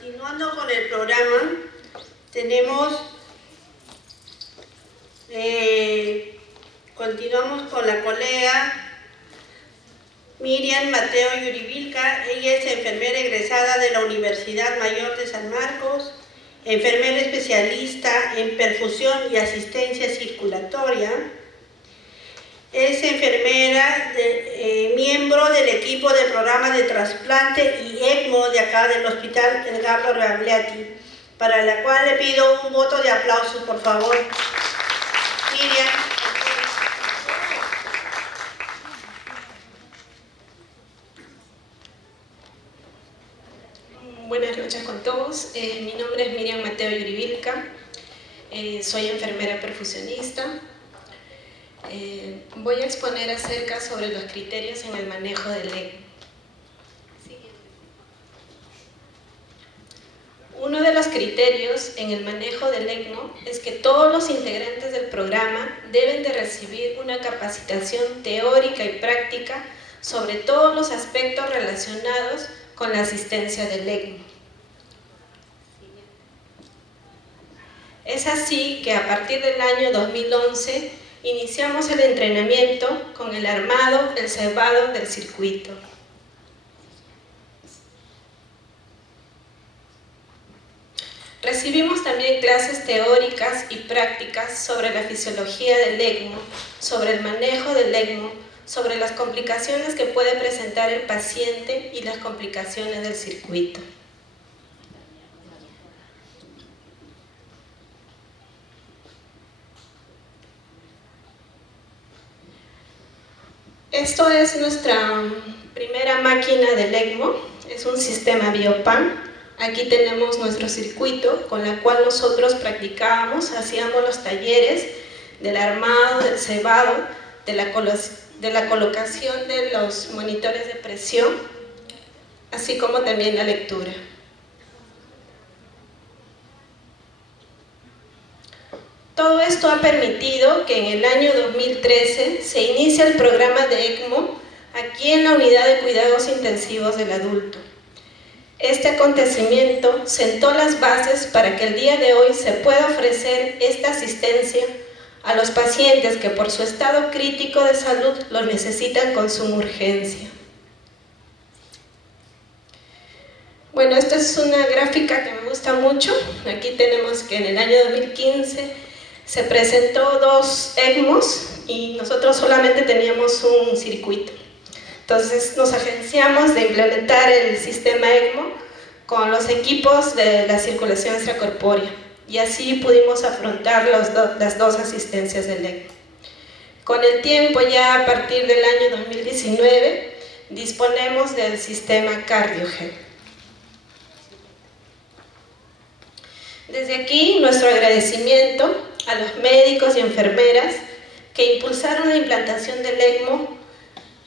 Continuando con el programa, continuamos con la colega Miriam Mateo Yuribilca. Ella es enfermera egresada de la Universidad Mayor de San Marcos, enfermera especialista en perfusión y asistencia circulatoria. Es enfermera, miembro del equipo del programa de trasplante y ECMO de acá del Hospital Edgardo Rebagliati, para la cual le pido un voto de aplauso, por favor. Miriam. Buenas noches con todos. Mi nombre es Miriam Mateo Yuribilca. Soy enfermera perfusionista. Voy a exponer acerca sobre los criterios en el manejo del ECMO. Uno de los criterios en el manejo del ECMO es que todos los integrantes del programa deben de recibir una capacitación teórica y práctica sobre todos los aspectos relacionados con la asistencia del ECMO. Es así que a partir del año 2011 iniciamos el entrenamiento con el armado, el cebado del circuito. Recibimos también clases teóricas y prácticas sobre la fisiología del ECMO, sobre el manejo del ECMO, sobre las complicaciones que puede presentar el paciente y las complicaciones del circuito. Esto es nuestra primera máquina del ECMO, es un sistema Biopan. Aquí tenemos nuestro circuito con el cual nosotros practicábamos, hacíamos los talleres del armado, del cebado, de la colocación de los monitores de presión, así como también la lectura. Todo esto ha permitido que en el año 2013 se inicie el programa de ECMO aquí en la Unidad de Cuidados Intensivos del Adulto. Este acontecimiento sentó las bases para que el día de hoy se pueda ofrecer esta asistencia a los pacientes que por su estado crítico de salud lo necesitan con suma urgencia. Bueno, esta es una gráfica que me gusta mucho. Aquí tenemos que en el año 2015 se presentó 2 ECMOs y nosotros solamente teníamos un circuito. Entonces nos agenciamos de implementar el sistema ECMO con los equipos de la circulación extracorpórea y así pudimos afrontar las 2 asistencias del ECMO. Con el tiempo, ya a partir del año 2019, disponemos del sistema CardioGel. Desde aquí, nuestro agradecimiento a los médicos y enfermeras que impulsaron la implantación del ECMO,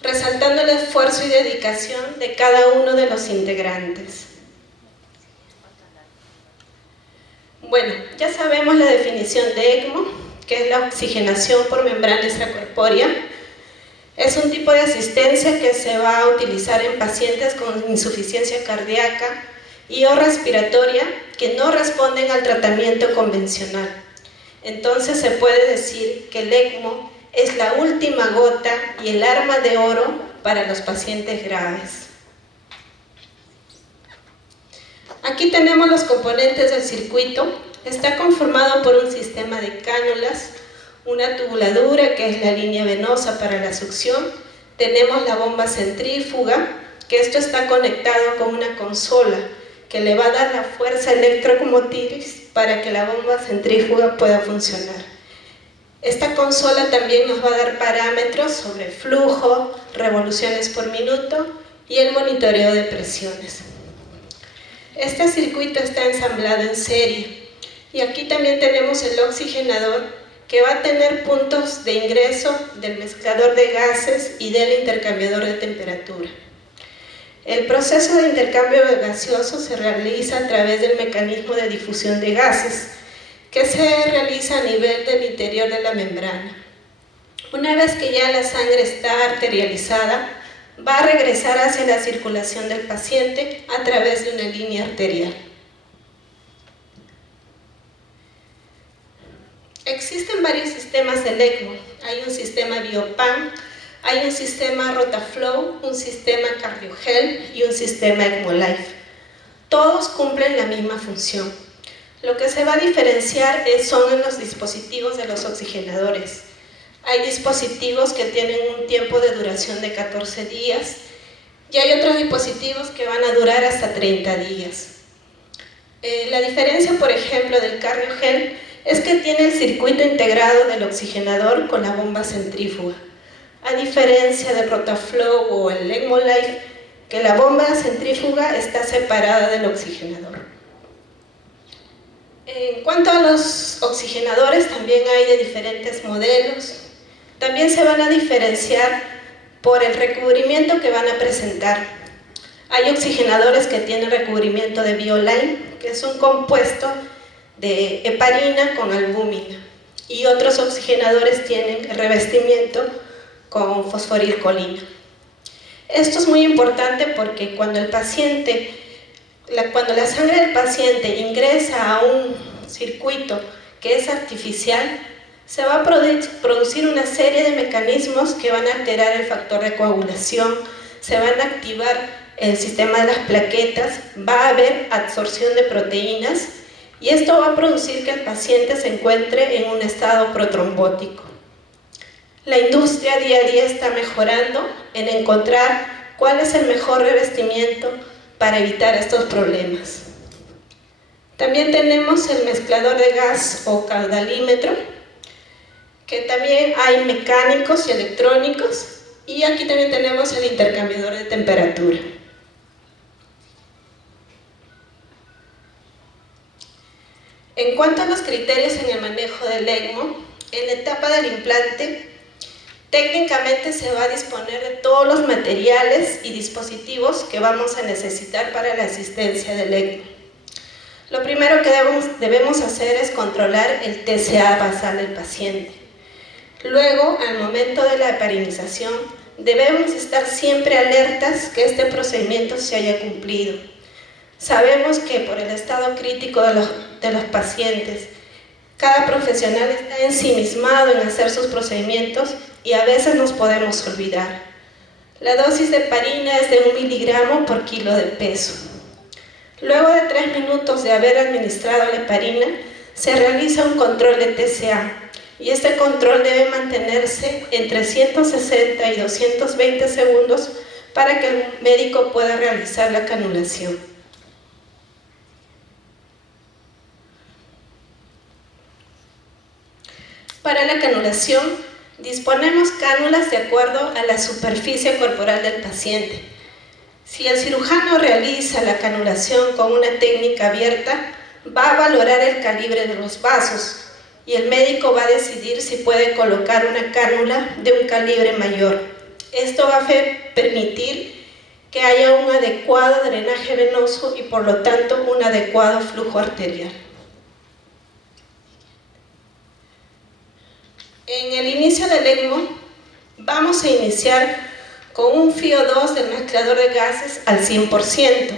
resaltando el esfuerzo y dedicación de cada uno de los integrantes. Bueno, ya sabemos la definición de ECMO, que es la oxigenación por membrana extracorpórea. Es un tipo de asistencia que se va a utilizar en pacientes con insuficiencia cardíaca y o respiratoria que no responden al tratamiento convencional. Entonces se puede decir que el ECMO es la última gota y el arma de oro para los pacientes graves. Aquí tenemos los componentes del circuito. Está conformado por un sistema de cánulas, una tubuladura que es la línea venosa para la succión. Tenemos la bomba centrífuga, que esto está conectado con una consola que le va a dar la fuerza electromotriz para que la bomba centrífuga pueda funcionar. Esta consola también nos va a dar parámetros sobre flujo, revoluciones por minuto y el monitoreo de presiones. Este circuito está ensamblado en serie y aquí también tenemos el oxigenador que va a tener puntos de ingreso del mezclador de gases y del intercambiador de temperatura. El proceso de intercambio gaseoso se realiza a través del mecanismo de difusión de gases, que se realiza a nivel del interior de la membrana. Una vez que ya la sangre está arterializada, va a regresar hacia la circulación del paciente a través de una línea arterial. Existen varios sistemas del ECMO. Hay un sistema Biopan, hay un sistema Rotaflow, un sistema CardioGel y un sistema ECMO Life. Todos cumplen la misma función. Lo que se va a diferenciar son en los dispositivos de los oxigenadores. Hay dispositivos que tienen un tiempo de duración de 14 días y hay otros dispositivos que van a durar hasta 30 días. La diferencia, por ejemplo, del CardioGel es que tiene el circuito integrado del oxigenador con la bomba centrífuga, a diferencia del Rotaflow o el ECMO Life, que la bomba centrífuga está separada del oxigenador. En cuanto a los oxigenadores, también hay de diferentes modelos. También se van a diferenciar por el recubrimiento que van a presentar. Hay oxigenadores que tienen recubrimiento de Bioline, que es un compuesto de heparina con albúmina, y otros oxigenadores tienen el revestimiento con fosforilcolina. Esto es muy importante porque cuando la sangre del paciente ingresa a un circuito que es artificial, se va a producir una serie de mecanismos que van a alterar el factor de coagulación, se van a activar el sistema de las plaquetas, va a haber absorción de proteínas y esto va a producir que el paciente se encuentre en un estado protrombótico. La industria día a día está mejorando en encontrar cuál es el mejor revestimiento para evitar estos problemas. También tenemos el mezclador de gas o caudalímetro, que también hay mecánicos y electrónicos, y aquí también tenemos el intercambiador de temperatura. En cuanto a los criterios en el manejo del ECMO, en la etapa del implante, técnicamente se va a disponer de todos los materiales y dispositivos que vamos a necesitar para la asistencia del ECMO. Lo primero que debemos hacer es controlar el TCA basal del paciente. Luego, al momento de la heparinización, debemos estar siempre alertas que este procedimiento se haya cumplido. Sabemos que por el estado crítico de los pacientes, cada profesional está ensimismado en hacer sus procedimientos y a veces nos podemos olvidar. La dosis de heparina es de 1 miligramo por kilo de peso. Luego de 3 minutos de haber administrado la heparina, se realiza un control de TCA y este control debe mantenerse entre 160 y 220 segundos para que el médico pueda realizar la canulación. Para la canulación, disponemos cánulas de acuerdo a la superficie corporal del paciente. Si el cirujano realiza la canulación con una técnica abierta, va a valorar el calibre de los vasos y el médico va a decidir si puede colocar una cánula de un calibre mayor. Esto va a permitir que haya un adecuado drenaje venoso y por lo tanto un adecuado flujo arterial. En el inicio del ECMO vamos a iniciar con un FiO2 del mezclador de gases al 100%.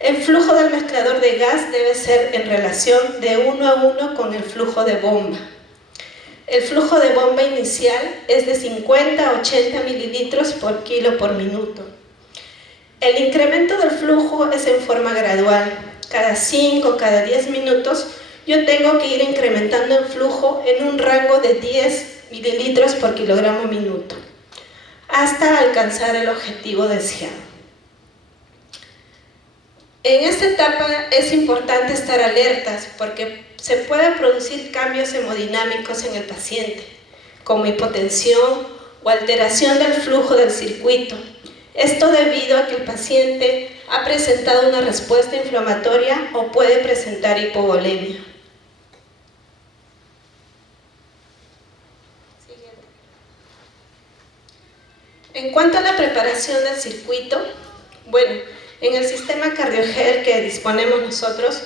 El flujo del mezclador de gas debe ser en relación de 1 a 1 con el flujo de bomba. El flujo de bomba inicial es de 50 a 80 mililitros por kilo por minuto. El incremento del flujo es en forma gradual. Cada 5 o cada 10 minutos yo tengo que ir incrementando el flujo en un rango de 10 mililitros por kilogramo minuto, hasta alcanzar el objetivo deseado. En esta etapa es importante estar alertas porque se pueden producir cambios hemodinámicos en el paciente, como hipotensión o alteración del flujo del circuito. Esto debido a que el paciente ha presentado una respuesta inflamatoria o puede presentar hipovolemia. En cuanto a la preparación del circuito, bueno, en el sistema CardioGel que disponemos nosotros,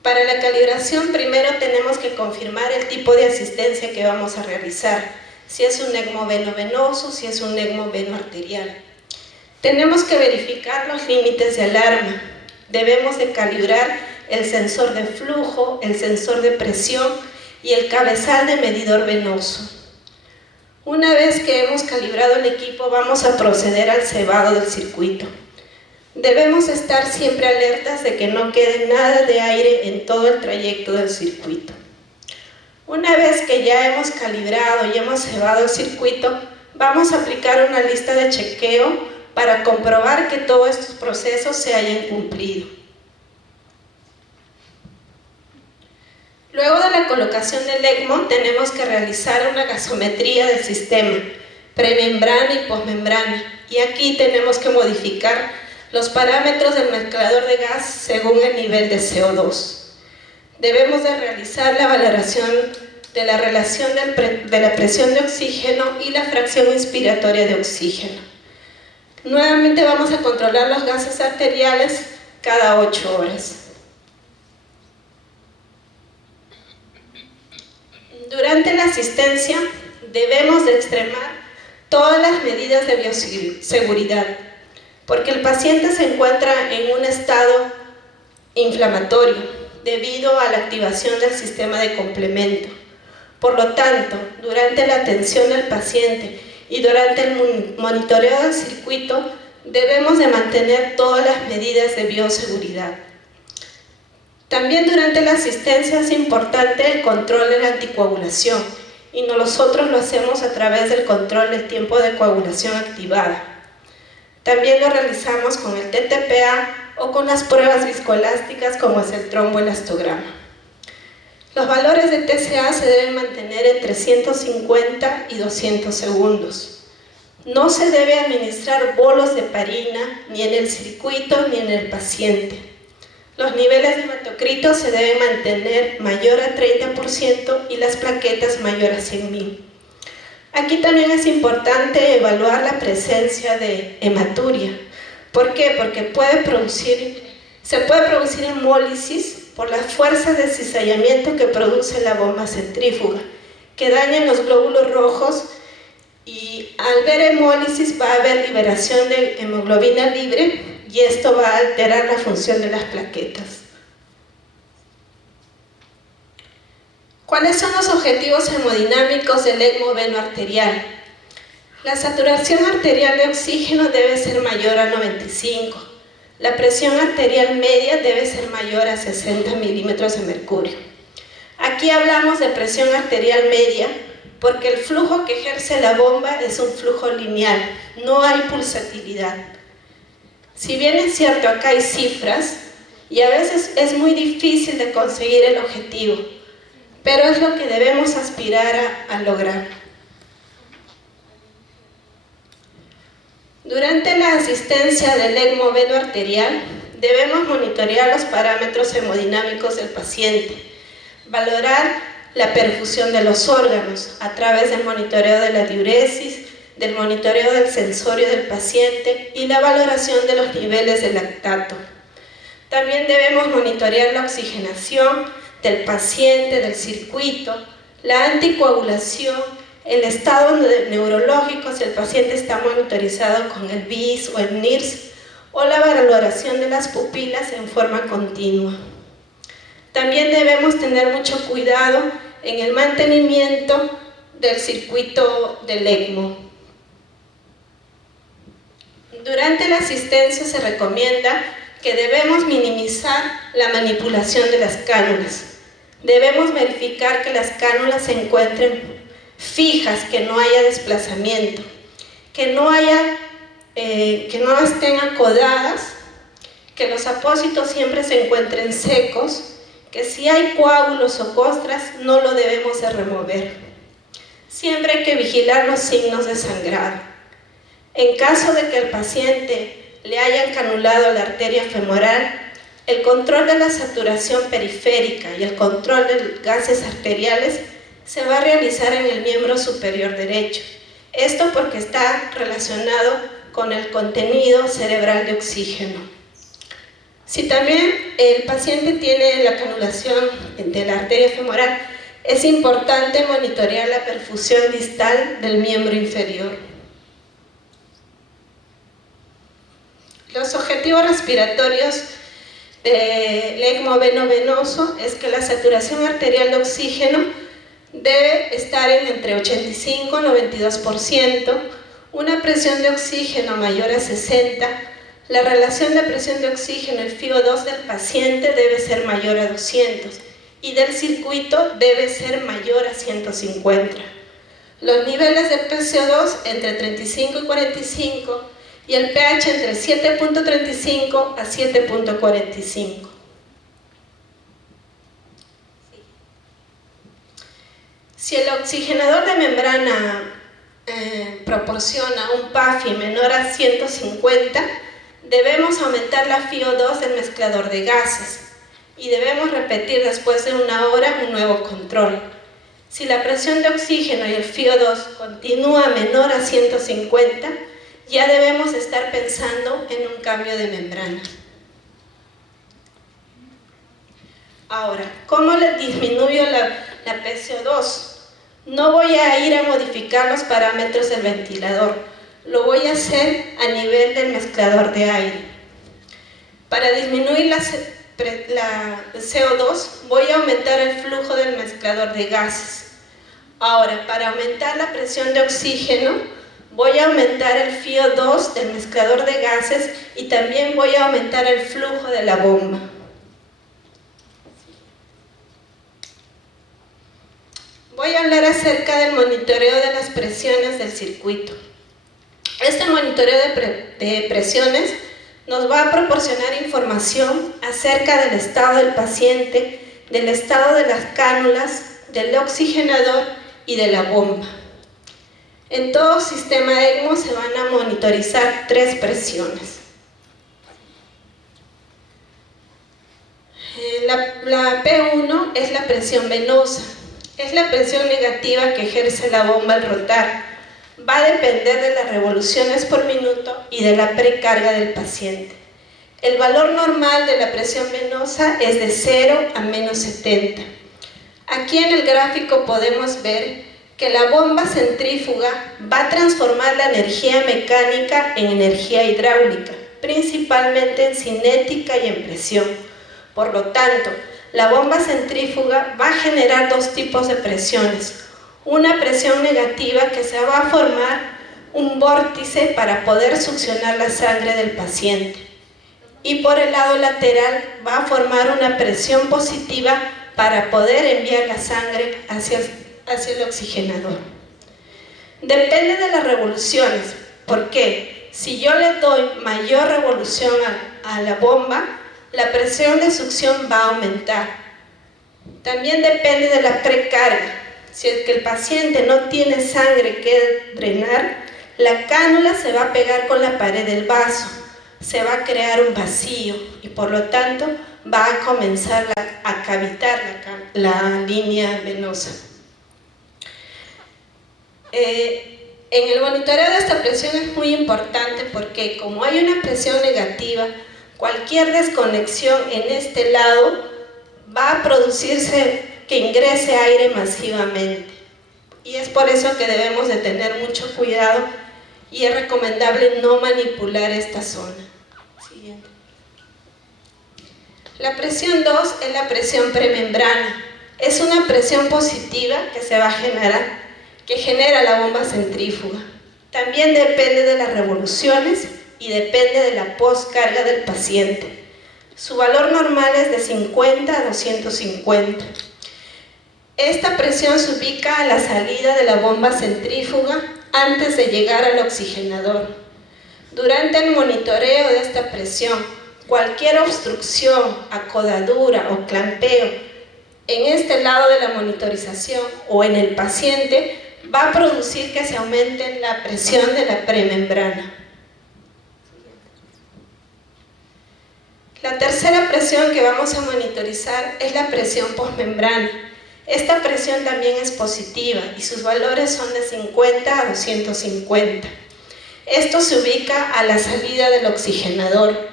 para la calibración primero tenemos que confirmar el tipo de asistencia que vamos a realizar, si es un ECMO veno-venoso, si es un ECMO veno-arterial. Tenemos que verificar los límites de alarma, debemos de calibrar el sensor de flujo, el sensor de presión y el cabezal de medidor venoso. Una vez que hemos calibrado el equipo, vamos a proceder al cebado del circuito. Debemos estar siempre alertas de que no quede nada de aire en todo el trayecto del circuito. Una vez que ya hemos calibrado y hemos cebado el circuito, vamos a aplicar una lista de chequeo para comprobar que todos estos procesos se hayan cumplido. Luego de la colocación del ECMO, tenemos que realizar una gasometría del sistema, premembrana y posmembrana, y aquí tenemos que modificar los parámetros del mezclador de gas según el nivel de CO2. Debemos de realizar la valoración de la relación de la presión de oxígeno y la fracción inspiratoria de oxígeno. Nuevamente vamos a controlar los gases arteriales cada 8 horas. Durante la asistencia debemos de extremar todas las medidas de bioseguridad, porque el paciente se encuentra en un estado inflamatorio debido a la activación del sistema de complemento. Por lo tanto, durante la atención del paciente y durante el monitoreo del circuito, debemos de mantener todas las medidas de bioseguridad. También durante la asistencia es importante el control de la anticoagulación, y nosotros lo hacemos a través del control del tiempo de coagulación activada. También lo realizamos con el TTPA o con las pruebas viscoelásticas como es el tromboelastograma. Los valores de TCA se deben mantener entre 150 y 200 segundos. No se debe administrar bolos de heparina ni en el circuito ni en el paciente. Los niveles de hematocrito se deben mantener mayor a 30% y las plaquetas mayor a 100.000. Aquí también es importante evaluar la presencia de hematuria. ¿Por qué? Porque se puede producir hemólisis por las fuerzas de cizallamiento que produce la bomba centrífuga, que dañan los glóbulos rojos, y al ver hemólisis va a haber liberación de hemoglobina libre y esto va a alterar la función de las plaquetas. ¿Cuáles son los objetivos hemodinámicos del ECMO venoarterial? La saturación arterial de oxígeno debe ser mayor a 95. La presión arterial media debe ser mayor a 60 milímetros de mercurio. Aquí hablamos de presión arterial media porque el flujo que ejerce la bomba es un flujo lineal, no hay pulsatilidad. Si bien es cierto, acá hay cifras y a veces es muy difícil de conseguir el objetivo, pero es lo que debemos aspirar a lograr. Durante la asistencia del ECMO venoarterial debemos monitorear los parámetros hemodinámicos del paciente, valorar la perfusión de los órganos a través del monitoreo de la diuresis, del monitoreo del sensorio del paciente y la valoración de los niveles de lactato. También debemos monitorear la oxigenación del paciente, del circuito, la anticoagulación, el estado neurológico si el paciente está monitorizado con el BIS o el NIRS, o la valoración de las pupilas en forma continua. También debemos tener mucho cuidado en el mantenimiento del circuito del ECMO. Durante la asistencia se recomienda que debemos minimizar la manipulación de las cánulas. Debemos verificar que las cánulas se encuentren fijas, que no haya desplazamiento, que no estén acodadas, que los apósitos siempre se encuentren secos, que si hay coágulos o costras no lo debemos de remover. Siempre hay que vigilar los signos de sangrado. En caso de que el paciente le hayan canulado la arteria femoral, el control de la saturación periférica y el control de gases arteriales se va a realizar en el miembro superior derecho. Esto porque está relacionado con el contenido cerebral de oxígeno. Si también el paciente tiene la canulación de la arteria femoral, es importante monitorear la perfusión distal del miembro inferior. Los objetivos respiratorios del ECMO veno-venoso es que la saturación arterial de oxígeno debe estar en entre 85 y 92%, una presión de oxígeno mayor a 60, la relación de presión de oxígeno y FiO2 del paciente debe ser mayor a 200 y del circuito debe ser mayor a 150. Los niveles de PCO2 entre 35 y 45 y el pH entre 7.35 a 7.45. Si el oxigenador de membrana proporciona un PAFI menor a 150, debemos aumentar la FiO2 del mezclador de gases y debemos repetir después de una hora un nuevo control. Si la presión de oxígeno y el FiO2 continúa menor a 150, ya debemos estar pensando en un cambio de membrana. Ahora, ¿cómo le disminuyo la PCO2? No voy a ir a modificar los parámetros del ventilador, lo voy a hacer a nivel del mezclador de aire. Para disminuir la CO2 voy a aumentar el flujo del mezclador de gases. Ahora, para aumentar la presión de oxígeno, voy a aumentar el FiO2 del mezclador de gases y también voy a aumentar el flujo de la bomba. Voy a hablar acerca del monitoreo de las presiones del circuito. Este monitoreo de presiones nos va a proporcionar información acerca del estado del paciente, del estado de las cánulas, del oxigenador y de la bomba. En todo sistema ECMO se van a monitorizar 3 presiones. La P1 es la presión venosa. Es la presión negativa que ejerce la bomba al rotar. Va a depender de las revoluciones por minuto y de la precarga del paciente. El valor normal de la presión venosa es de 0 a menos 70. Aquí en el gráfico podemos ver que la bomba centrífuga va a transformar la energía mecánica en energía hidráulica, principalmente en cinética y en presión. Por lo tanto, la bomba centrífuga va a generar 2 tipos de presiones. Una presión negativa que se va a formar un vórtice para poder succionar la sangre del paciente. Y por el lado lateral va a formar una presión positiva para poder enviar la sangre hacia el oxigenador. Depende de las revoluciones. ¿Por qué? Si yo le doy mayor revolución a la bomba, la presión de succión va a aumentar. También depende de la precarga. Si es que el paciente no tiene sangre que drenar, la cánula se va a pegar con la pared del vaso, se va a crear un vacío y por lo tanto va a comenzar a cavitar la línea venosa. En el monitoreo de esta presión es muy importante porque como hay una presión negativa, cualquier desconexión en este lado va a producirse que ingrese aire masivamente. Y es por eso que debemos de tener mucho cuidado y es recomendable no manipular esta zona. Siguiente. La presión 2 es la presión premembrana. Es una presión positiva que se va a generar, que genera la bomba centrífuga. También depende de las revoluciones y depende de la postcarga del paciente. Su valor normal es de 50 a 250. Esta presión se ubica a la salida de la bomba centrífuga antes de llegar al oxigenador. Durante el monitoreo de esta presión, cualquier obstrucción, acodadura o clampeo en este lado de la monitorización o en el paciente va a producir que se aumente la presión de la premembrana. La tercera presión que vamos a monitorizar es la presión postmembrana. Esta presión también es positiva y sus valores son de 50 a 250. Esto se ubica a la salida del oxigenador.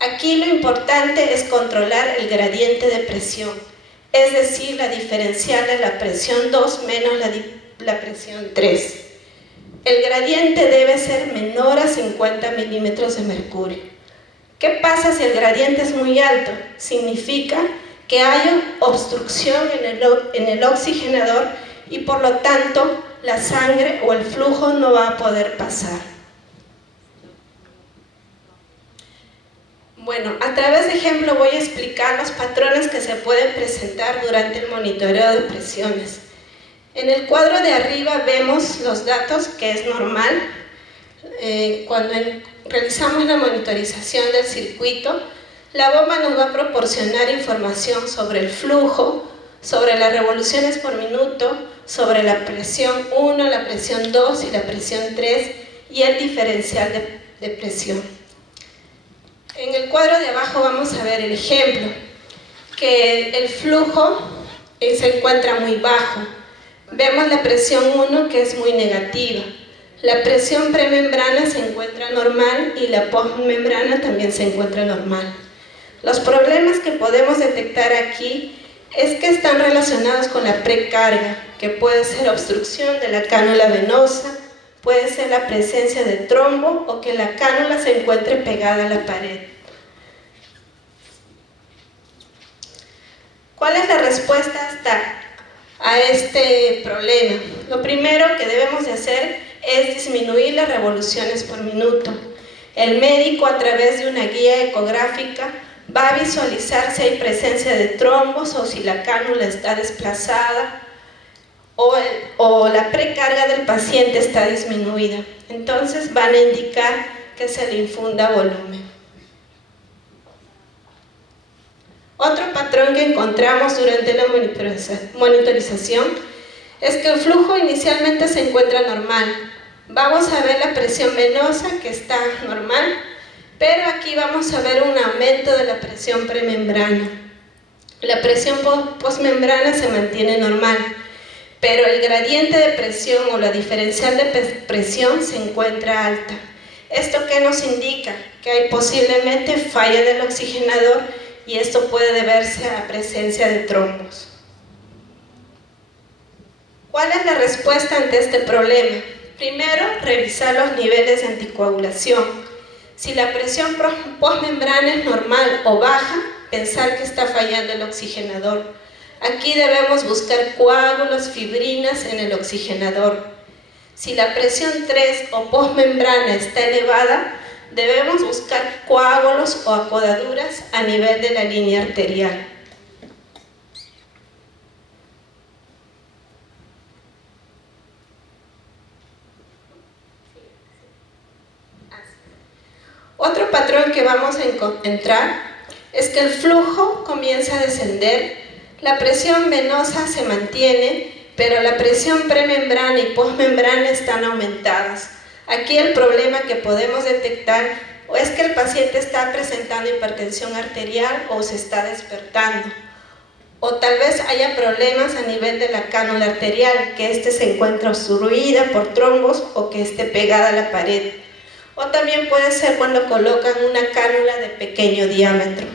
Aquí lo importante es controlar el gradiente de presión, es decir, la diferencial de la presión 2 menos la presión 3. El gradiente debe ser menor a 50 milímetros de mercurio. ¿Qué pasa si el gradiente es muy alto? Significa que haya obstrucción en el oxigenador y por lo tanto la sangre o el flujo no va a poder pasar. Bueno, a través de ejemplo voy a explicar los patrones que se pueden presentar durante el monitoreo de presiones. En el cuadro de arriba vemos los datos, que es normal. Cuando realizamos la monitorización del circuito, la bomba nos va a proporcionar información sobre el flujo, sobre las revoluciones por minuto, sobre la presión 1, la presión 2 y la presión 3 y el diferencial de presión. En el cuadro de abajo vamos a ver el ejemplo, que el flujo se encuentra muy bajo. Vemos la presión 1 que es muy negativa. La presión premembrana se encuentra normal y la postmembrana también se encuentra normal. Los problemas que podemos detectar aquí es que están relacionados con la precarga, que puede ser obstrucción de la cánula venosa, puede ser la presencia de trombo o que la cánula se encuentre pegada a la pared. ¿Cuál es la respuesta a este problema? Lo primero que debemos de hacer es disminuir las revoluciones por minuto. El médico, a través de una guía ecográfica, va a visualizar si hay presencia de trombos o si la cánula está desplazada o la precarga del paciente está disminuida. Entonces van a indicar que se le infunda volumen. Otro patrón que encontramos durante la monitorización es que el flujo inicialmente se encuentra normal. Vamos a ver la presión venosa que está normal, pero aquí vamos a ver un aumento de la presión premembrana. La presión postmembrana se mantiene normal, pero el gradiente de presión o la diferencial de presión se encuentra alta. ¿Esto qué nos indica? Que hay posiblemente falla del oxigenador y esto puede deberse a la presencia de trombos. ¿Cuál es la respuesta ante este problema? Primero, revisar los niveles de anticoagulación. Si la presión postmembrana es normal o baja, pensar que está fallando el oxigenador. Aquí debemos buscar coágulos, fibrinas en el oxigenador. Si la presión 3 o postmembrana está elevada, debemos buscar coágulos o acodaduras a nivel de la línea arterial. Otro patrón que vamos a encontrar es que el flujo comienza a descender, la presión venosa se mantiene, pero la presión premembrana y postmembrana están aumentadas. Aquí el problema que podemos detectar o es que el paciente está presentando hipertensión arterial o se está despertando, o tal vez haya problemas a nivel de la cánula arterial, que éste se encuentra obstruida por trombos o que esté pegada a la pared. O también puede ser cuando colocan una cánula de pequeño diámetro.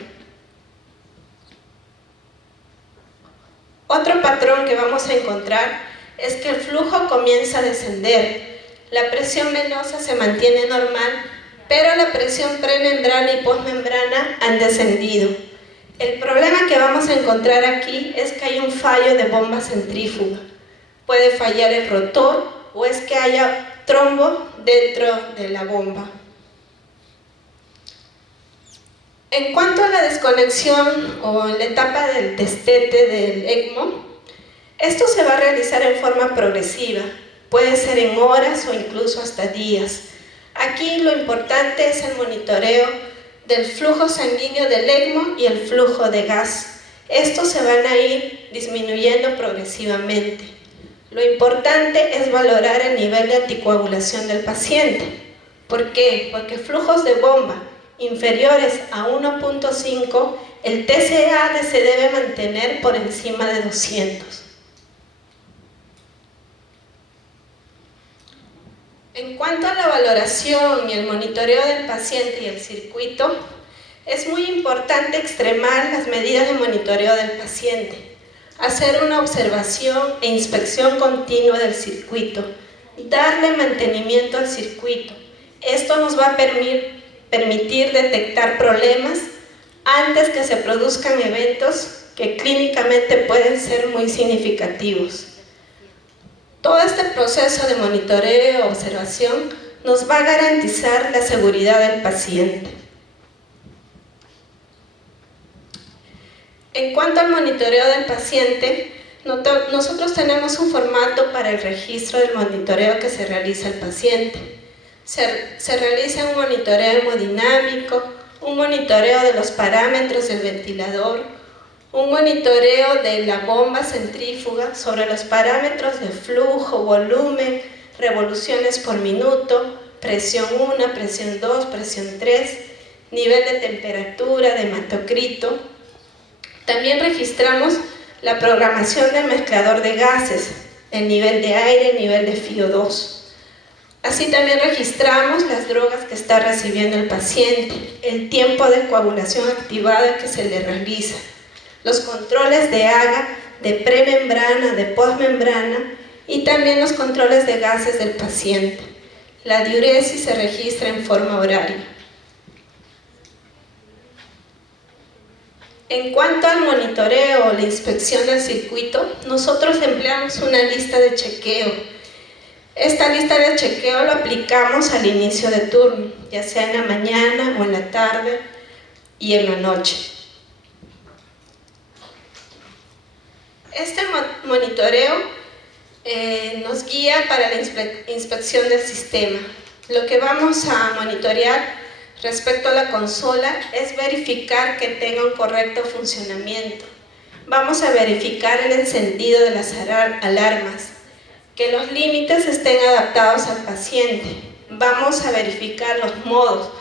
Otro patrón que vamos a encontrar es que el flujo comienza a descender. La presión venosa se mantiene normal, pero la presión premembrana y postmembrana han descendido. El problema que vamos a encontrar aquí es que hay un fallo de bomba centrífuga. Puede fallar el rotor o es que haya trombo dentro de la bomba. En cuanto a la desconexión o la etapa del destete del ECMO, esto se va a realizar en forma progresiva, puede ser en horas o incluso hasta días. Aquí lo importante es el monitoreo del flujo sanguíneo del ECMO y el flujo de gas. Estos se van a ir disminuyendo progresivamente. Lo importante es valorar el nivel de anticoagulación del paciente. ¿Por qué? Porque flujos de bomba inferiores a 1.5, el TCA se debe mantener por encima de 200. En cuanto a la valoración y el monitoreo del paciente y el circuito, es muy importante extremar las medidas de monitoreo del paciente, hacer una observación e inspección continua del circuito, darle mantenimiento al circuito. Esto nos va a permitir detectar problemas antes que se produzcan eventos que clínicamente pueden ser muy significativos. Todo este proceso de monitoreo y observación nos va a garantizar la seguridad del paciente. En cuanto al monitoreo del paciente, nosotros tenemos un formato para el registro del monitoreo que se realiza al paciente. Se realiza un monitoreo hemodinámico, un monitoreo de los parámetros del ventilador, un monitoreo de la bomba centrífuga sobre los parámetros de flujo, volumen, revoluciones por minuto, presión 1, presión 2, presión 3, nivel de temperatura, de hematocrito. También registramos la programación del mezclador de gases, el nivel de aire, el nivel de FiO2. Así también registramos las drogas que está recibiendo el paciente, el tiempo de coagulación activada que se le realiza, los controles de AGA, de premembrana, de postmembrana y también los controles de gases del paciente. La diuresis se registra en forma horaria. En cuanto al monitoreo o la inspección del circuito, nosotros empleamos una lista de chequeo. Esta lista de chequeo lo aplicamos al inicio de turno, ya sea en la mañana o en la tarde y en la noche. Este monitoreo nos guía para la inspección del sistema. Lo que vamos a monitorear respecto a la consola es verificar que tenga un correcto funcionamiento. Vamos a verificar el encendido de las alarmas, que los límites estén adaptados al paciente. Vamos a verificar los modos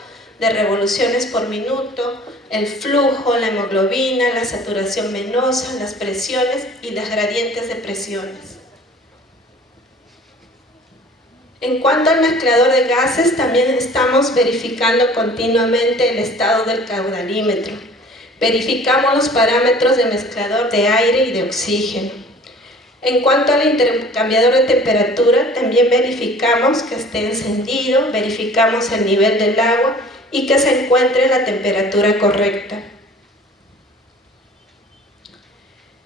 de revoluciones por minuto, el flujo, la hemoglobina, la saturación venosa, las presiones y las gradientes de presiones. En cuanto al mezclador de gases, también estamos verificando continuamente el estado del caudalímetro. Verificamos los parámetros de mezclador de aire y de oxígeno. En cuanto al intercambiador de temperatura, también verificamos que esté encendido, verificamos el nivel del agua y que se encuentre en la temperatura correcta.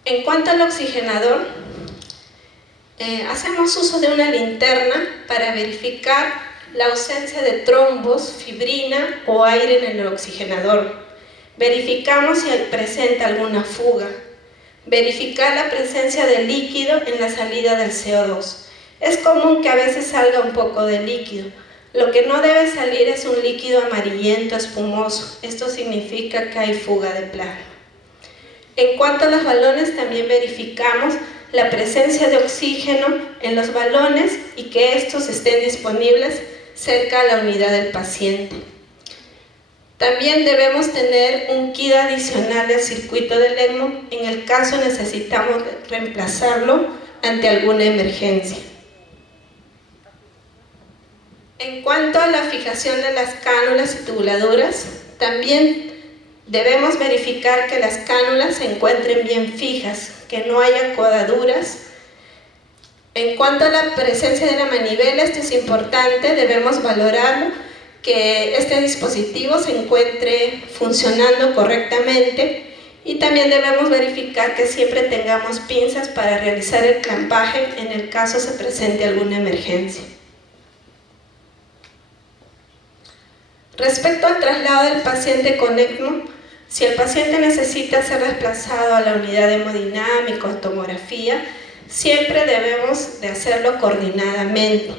En cuanto al oxigenador, hacemos uso de una linterna para verificar la ausencia de trombos, fibrina o aire en el oxigenador. Verificamos si presenta alguna fuga. Verificar la presencia de líquido en la salida del CO2. Es común que a veces salga un poco de líquido. Lo que no debe salir es un líquido amarillento espumoso. Esto significa que hay fuga de plasma. En cuanto a los balones, también verificamos la presencia de oxígeno en los balones y que estos estén disponibles cerca a la unidad del paciente. También debemos tener un kit adicional del circuito del ECMO en el caso necesitamos reemplazarlo ante alguna emergencia. En cuanto a la fijación de las cánulas y tubuladuras, también debemos verificar que las cánulas se encuentren bien fijas, que no haya codaduras. En cuanto a la presencia de la manivela, esto es importante, debemos valorarlo, que este dispositivo se encuentre funcionando correctamente y también debemos verificar que siempre tengamos pinzas para realizar el clampaje en el caso se presente alguna emergencia. Respecto al traslado del paciente con ECMO, si el paciente necesita ser desplazado a la unidad de hemodinámica o tomografía, siempre debemos de hacerlo coordinadamente.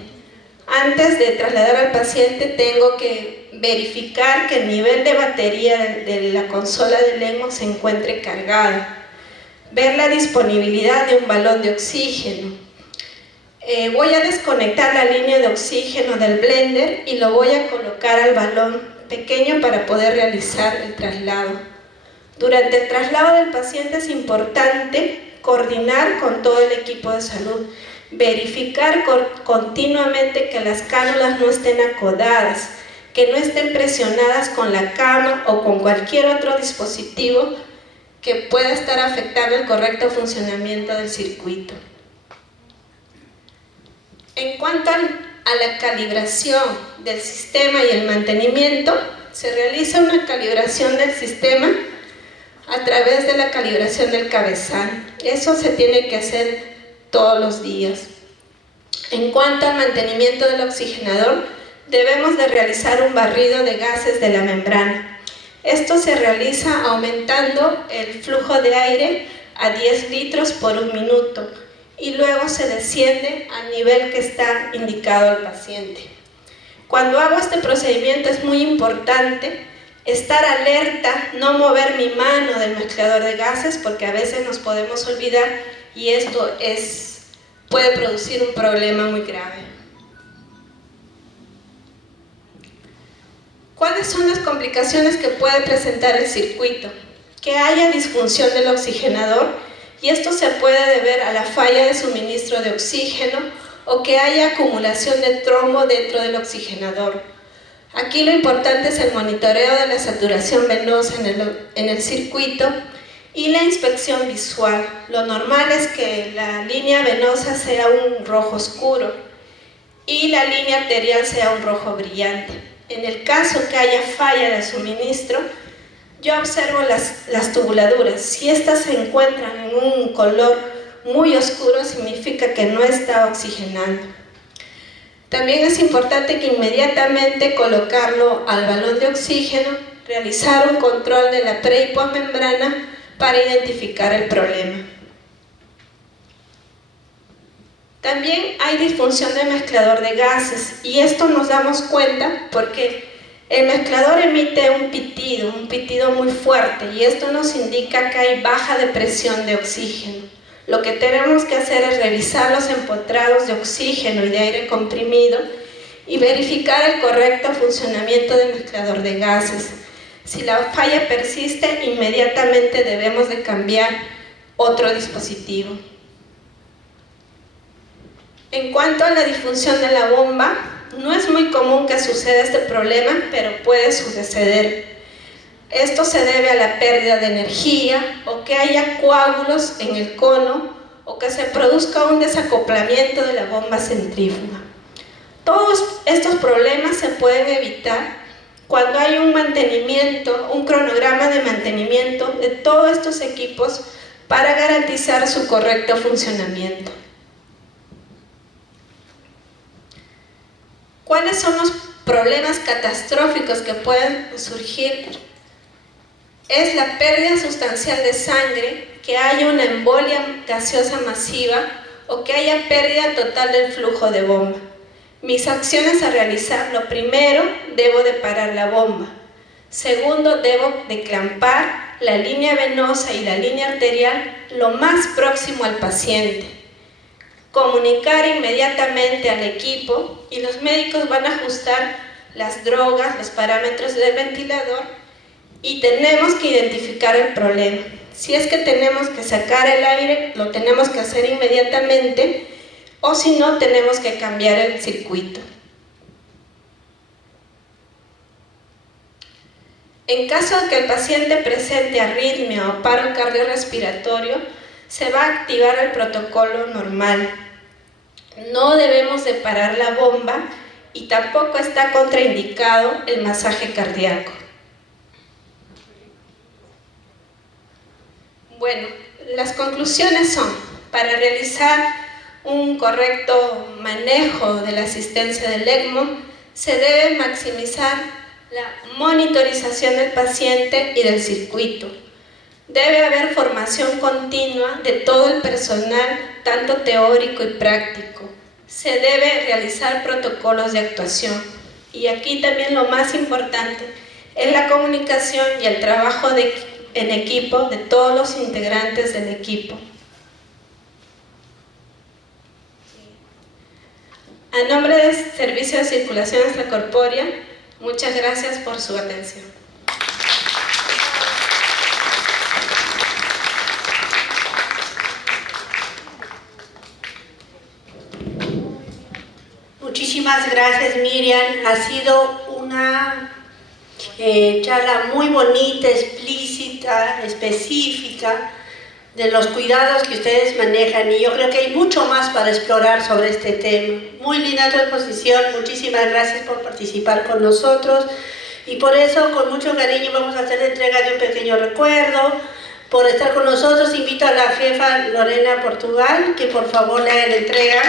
Antes de trasladar al paciente tengo que verificar que el nivel de batería de la consola del ECMO se encuentre cargado, ver la disponibilidad de un balón de oxígeno. Voy a desconectar la línea de oxígeno del blender y lo voy a colocar al balón pequeño para poder realizar el traslado. Durante el traslado del paciente es importante coordinar con todo el equipo de salud, verificar continuamente que las cánulas no estén acodadas, que no estén presionadas con la cama o con cualquier otro dispositivo que pueda estar afectando el correcto funcionamiento del circuito. En cuanto a la calibración del sistema y el mantenimiento, se realiza una calibración del sistema a través de la calibración del cabezal. Eso se tiene que hacer todos los días. En cuanto al mantenimiento del oxigenador, debemos de realizar un barrido de gases de la membrana. Esto se realiza aumentando el flujo de aire a 10 litros por un minuto y luego se desciende al nivel que está indicado al paciente. Cuando hago este procedimiento es muy importante estar alerta, no mover mi mano del mezclador de gases porque a veces nos podemos olvidar y esto puede producir un problema muy grave. ¿Cuáles son las complicaciones que puede presentar el circuito? Que haya disfunción del oxigenador y esto se puede deber a la falla de suministro de oxígeno o que haya acumulación de trombo dentro del oxigenador. Aquí lo importante es el monitoreo de la saturación venosa en el circuito y la inspección visual. Lo normal es que la línea venosa sea un rojo oscuro y la línea arterial sea un rojo brillante. En el caso que haya falla de suministro, yo observo las tubuladuras. Si estas se encuentran en un color muy oscuro, significa que no está oxigenando. También es importante que inmediatamente colocarlo al balón de oxígeno, realizar un control de la pre- y posmembrana para identificar el problema. También hay disfunción del mezclador de gases y esto nos damos cuenta porque el mezclador emite un pitido muy fuerte y esto nos indica que hay baja de presión de oxígeno. Lo que tenemos que hacer es revisar los empotrados de oxígeno y de aire comprimido y verificar el correcto funcionamiento del mezclador de gases. Si la falla persiste, inmediatamente debemos de cambiar otro dispositivo. En cuanto a la disfunción de la bomba, no es muy común que suceda este problema, pero puede suceder. Esto se debe a la pérdida de energía o que haya coágulos en el cono o que se produzca un desacoplamiento de la bomba centrífuga. Todos estos problemas se pueden evitar cuando hay un mantenimiento, un cronograma de mantenimiento de todos estos equipos para garantizar su correcto funcionamiento. ¿Cuáles son los problemas catastróficos que pueden surgir? Es la pérdida sustancial de sangre, que haya una embolia gaseosa masiva o que haya pérdida total del flujo de bomba. Mis acciones a realizar: lo primero, debo de parar la bomba. Segundo, debo de clampar la línea venosa y la línea arterial lo más próximo al paciente. Comunicar inmediatamente al equipo y los médicos van a ajustar las drogas, los parámetros del ventilador y tenemos que identificar el problema. Si es que tenemos que sacar el aire, lo tenemos que hacer inmediatamente o si no, tenemos que cambiar el circuito. En caso de que el paciente presente arritmia o paro cardiorrespiratorio, se va a activar el protocolo normal. No debemos de parar la bomba y tampoco está contraindicado el masaje cardíaco. Bueno, las conclusiones son: para realizar un correcto manejo de la asistencia del ECMO, se debe maximizar la monitorización del paciente y del circuito. Debe haber formación continua de todo el personal, tanto teórico y práctico. Se debe realizar protocolos de actuación. Y aquí también lo más importante es la comunicación y el trabajo en equipo de todos los integrantes del equipo. A nombre del Servicio de Circulación Extracorpórea, muchas gracias por su atención. Muchísimas gracias, Miriam. Ha sido una charla muy bonita, explícita, específica de los cuidados que ustedes manejan y yo creo que hay mucho más para explorar sobre este tema. Muy linda tu exposición, muchísimas gracias por participar con nosotros. Y por eso, con mucho cariño, vamos a hacer entrega de un pequeño recuerdo. Por estar con nosotros, invito a la jefa Lorena Portugal, que por favor le haga la entrega.